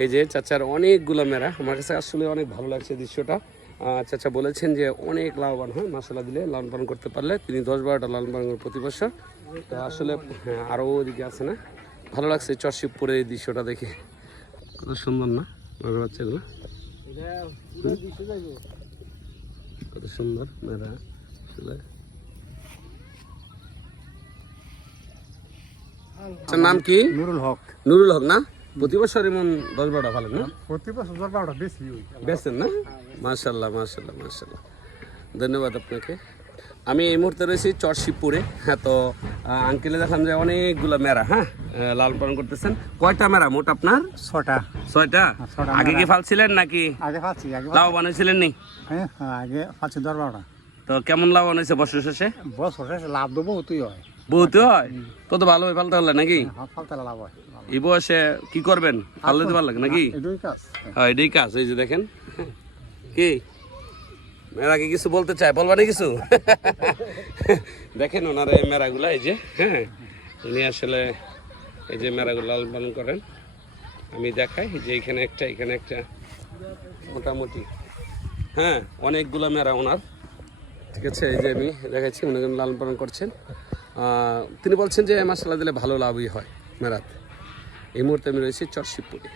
এই যে চাচার অনেকগুলো মেরা, আমার কাছে আসলে অনেক ভালো লাগছে দৃশ্যটা। চাচা বলেছেন যে অনেক লাভবান হয় মাসালা দিলে, লালন পালন করতে পারলে। তিনি 10-12টা লালন পালন করেন প্রতি বছর। তো আসলে হ্যাঁ, আরও ওদিকে আছে না, ভালো লাগছে চরশিবপুরের এই দৃশ্যটা দেখে। কত সুন্দর না মেয়ের বাচ্চাগুলো, কত সুন্দর মেয়েরা আসলে। নাম কি? নুরুল হক। নুরুল হক না? প্রতি বছর এমন 10-12টা ভালো না? প্রতি বছর 10-12টা বেশি বেচেন না? মাশাল্লাহ মাশাল্লাহ মাশাল্লাহ, ধন্যবাদ আপনাকে। আমি এই মুহূর্তে রয়েছি চরশিবপুরে। হ্যাঁ, তো আঙ্কেলে দেখলাম যে অনেকগুলো মেরা, হ্যাঁ, লালন পালন করতেছেন। কয়টা মেরা মোট আপনার? 6টা। 6টা? আগে কি ফালছিলেন নাকি আগে পাচ্ছি, লাভবান হয়েছিলেন নি? হ্যাঁ আগে পাচ্ছি 10-12টা। তো কেমন লাভবান হয়েছে বছর শেষে? বছর শেষে লাভ তো বহুতই হয়। বহুত হয়? কত ভালো হয় ফালতে পারলে নাকি? ফালতে লাভ হয়। এই বয়সে কি করবেন, ফালতে দিতে পারলেন নাকি? এটাই কাজ। হ্যাঁ, এটাই কাজ। এই যে দেখেন, কি মেয়েরা কি কিছু বলতে চায়, বলবা না কিছু? দেখেন ওনারা এই মেয়েরাগুলা, এই যে হ্যাঁ, উনি আসলে এই যে মেয়েরাগুলো লালন পালন করেন। আমি দেখাই যে এখানে একটা মোটামুটি হ্যাঁ অনেকগুলো মেয়েরা ওনার, ঠিক আছে। এই যে আমি দেখাচ্ছি উনি লালন পালন করছেন। তিনি বলছেন যে মাসাল্লাহ দিলে ভালো লাভই হয় মেরাত। এই মুহূর্তে আমি রয়েছি চরশিবপুরে।